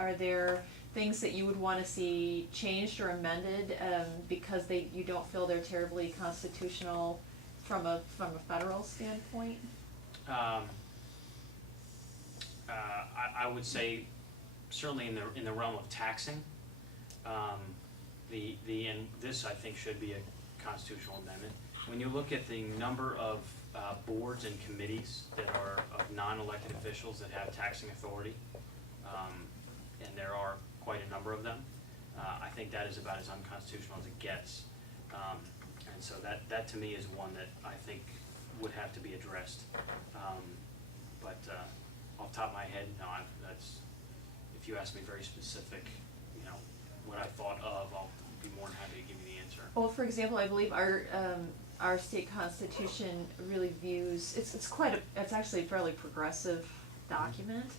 are there things that you would want to see changed or amended, because you don't feel they're terribly constitutional from a federal standpoint? I would say certainly in the realm of taxing, and this I think should be a constitutional amendment. When you look at the number of boards and committees that are of non-elected officials that have taxing authority, and there are quite a number of them, I think that is about as unconstitutional as it gets. And so that to me is one that I think would have to be addressed. But off the top of my head, no, that's, if you ask me very specific, what I thought of, I'll be more than happy to give you the answer. Well, for example, I believe our state constitution really views, it's actually a fairly progressive document.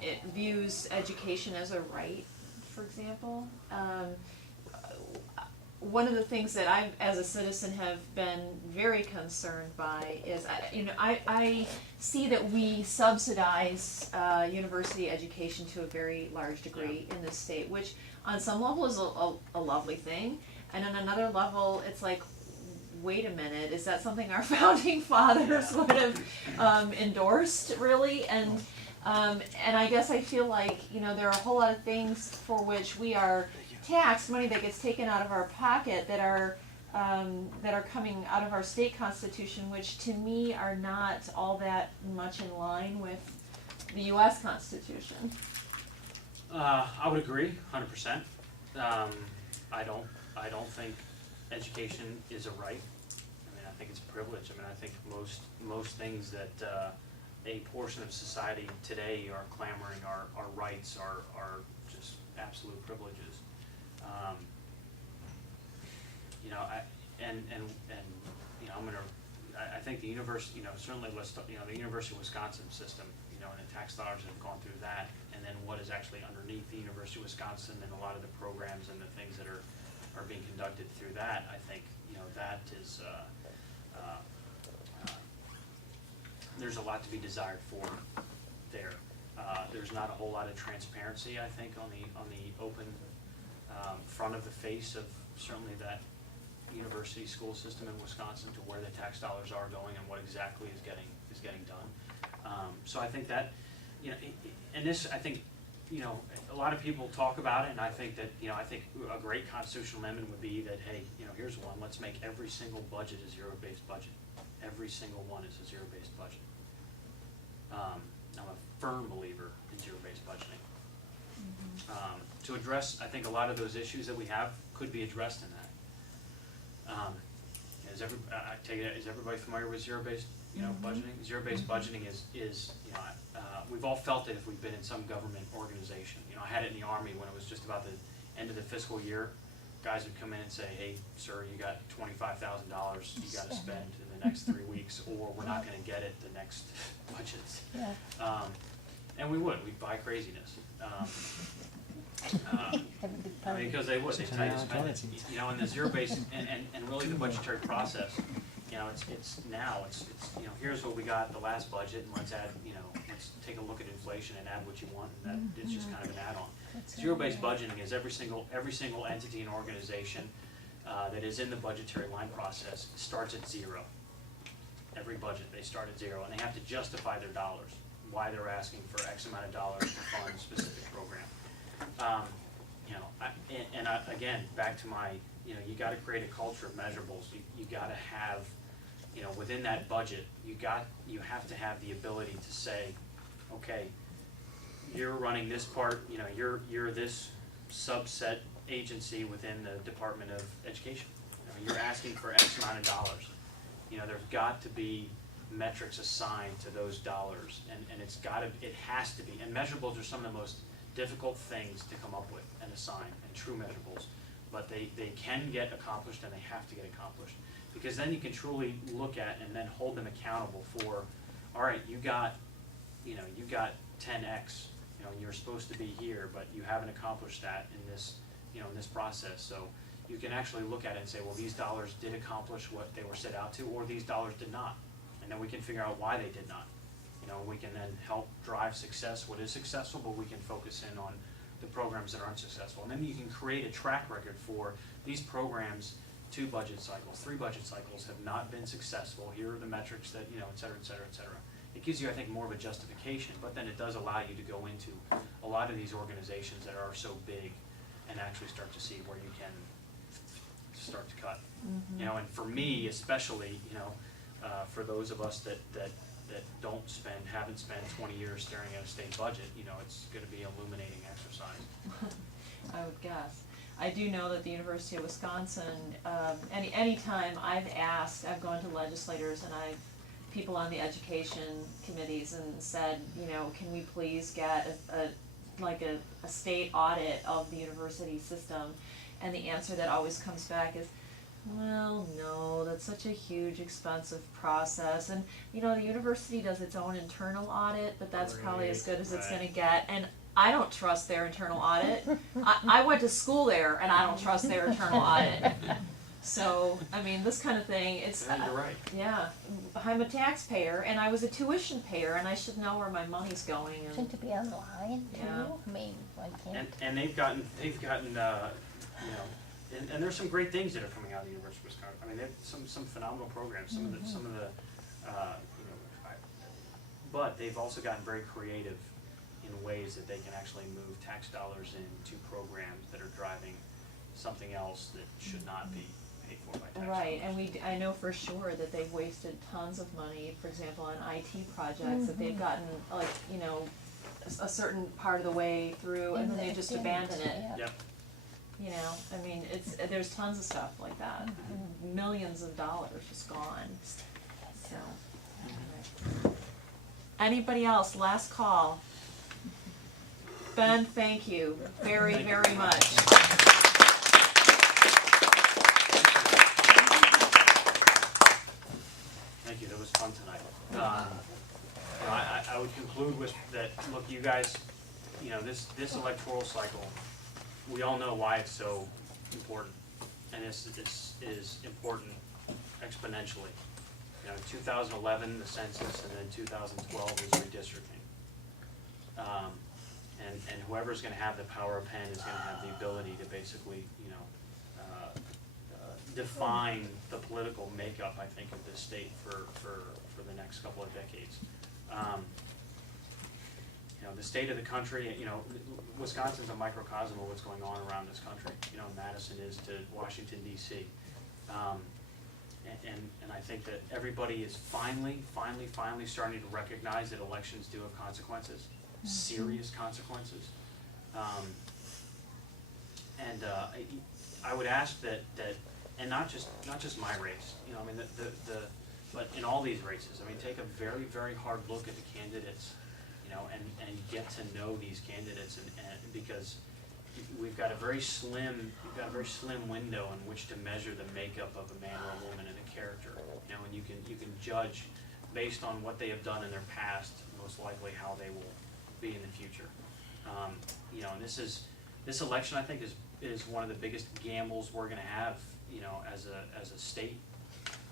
It views education as a right, for example. One of the things that I, as a citizen, have been very concerned by is, I see that we subsidize university education to a very large degree in this state, which on some level is a lovely thing, and on another level, it's like, wait a minute, is that something our founding fathers would have endorsed, really? And I guess I feel like, there are a whole lot of things for which we are taxed, money that gets taken out of our pocket that are coming out of our state constitution, which to me are not all that much in line with the U.S. Constitution. I would agree, 100%. I don't think education is a right. I think it's a privilege. I think most things that a portion of society today are clamoring are rights, are just absolute privileges. I think the university, certainly the University of Wisconsin system, and the tax dollars have gone through that, and then what is actually underneath the University of Wisconsin and a lot of the programs and the things that are being conducted through that, I think, that is, there's a lot to be desired for there. There's not a whole lot of transparency, I think, on the open front of the face of certainly that university school system in Wisconsin to where the tax dollars are going and what exactly is getting done. So I think that, and this, I think, a lot of people talk about it, and I think that, I think a great constitutional amendment would be that, hey, here's one, let's make every single budget a zero-based budget. Every single one is a zero-based budget. I'm a firm believer in zero-based budgeting. To address, I think, a lot of those issues that we have could be addressed in that. I take it, is everybody familiar with zero-based, budgeting? Zero-based budgeting is we've all felt it if we've been in some government organization. I had it in the Army when it was just about the end of the fiscal year. Guys would come in and say, hey, sir, you got $25,000 you got to spend in the next 3 weeks, or we're not going to get it the next budgets. Yeah. And we'd buy craziness. Because they would, they tell you to spend it. And the zero-based, and really the budgetary process, it's here's what we got in the last budget, and let's add, let's take a look at inflation and add what you want, and that it's just kind of an add-on. Zero-based budgeting is every single entity and organization that is in the budgetary line process starts at zero. Every budget, they start at zero, and they have to justify their dollars, why they're asking for X amount of dollars to fund a specific program. Again, back to my, you got to create a culture of measurables. You got to have, within that budget, you have to have the ability to say, okay, you're running this part, you're this subset agency within the Department of Education. You're asking for X amount of dollars. There's got to be metrics assigned to those dollars, and it has to be. And measurables are some of the most difficult things to come up with and assign, and true measurables, but they can get accomplished, and they have to get accomplished, because then you can truly look at and then hold them accountable for, all right, you got 10x, you're supposed to be here, but you haven't accomplished that in this process. So you can actually look at it and say, well, these dollars did accomplish what they were set out to, or these dollars did not, and then we can figure out why they did not. we can then help drive success, what is successful, but we can focus in on the programs that aren't successful. And then you can create a track record for these programs. 2 budget cycles, 3 budget cycles have not been successful. Here are the metrics that, et cetera, et cetera, et cetera. It gives you, I think, more of a justification, but then it does allow you to go into a lot of these organizations that are so big and actually start to see where you can start to cut. And for me especially, for those of us that haven't spent 20 years staring at a state budget, it's gonna be an illuminating exercise. I would guess. I do know that the University of Wisconsin, any time I've gone to legislators and people on the education committees and said, can we please get a state audit of the university system? And the answer that always comes back is, well, no, that's such a huge, expensive process. And, the university does its own internal audit, but that's probably as good as it's gonna get. And I don't trust their internal audit. I went to school there, and I don't trust their internal audit. So, this kind of thing, it's... Yeah, you're right. Yeah, I'm a taxpayer, and I was a tuition payer, and I should know where my money's going. And Shouldn't it be online too? Yeah. I mean, why can't? And they've gotten, and there's some great things that are coming out of the University of Wisconsin. They have some phenomenal programs, some of the, but they've also gotten very creative in ways that they can actually move tax dollars into programs that are driving something else that should not be paid for by tax Right, dollars. and I know for sure that they've wasted tons of money, for example, on IT projects, that they've gotten, a certain part of the way through, and then they just abandon it. Yeah. Yep. There's tons of stuff like that, millions of dollars just gone, so. anyway. Anybody else, last call? Ben, thank you very, Thank you very very much. much. Thank you, that was fun tonight. I would conclude with that, look, you guys, this electoral cycle, we all know why it's so important. And this is important exponentially. 2011, the census, and then 2012 is redistricting. And whoever's gonna have the power of pen is gonna have the ability to basically, define the political makeup, I think, of this state for the next couple of decades. The state of the country, Wisconsin's a microcosm of what's going on around this country. Madison is to Washington DC. And I think that everybody is finally starting to recognize that elections do have consequences, serious consequences. I would ask that, and not just my race, but in all these races, take a very, very hard look at the candidates, and get to know these candidates, and because we've got a very slim window in which to measure the makeup of a man or a woman and a character, and you can judge based on what they have done in their past, most likely how they will be in the future. And this election, I think, is one of the biggest gambles we're gonna have, as a state,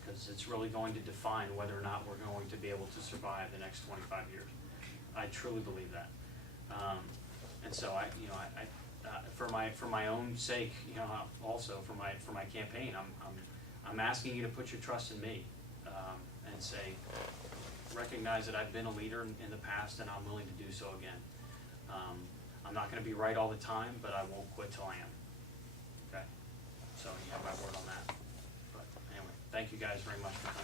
because it's really going to define whether or not we're going to be able to survive the next 25 years. I truly believe that. And so for my own sake, also for my campaign, I'm asking you to put your trust in me, and say, recognize that I've been a leader in the past, and I'm willing to do so again. I'm not going to be right all the time, but I won't quit till I am. Okay, so you have my word on that. But anyway, thank you guys very much for coming.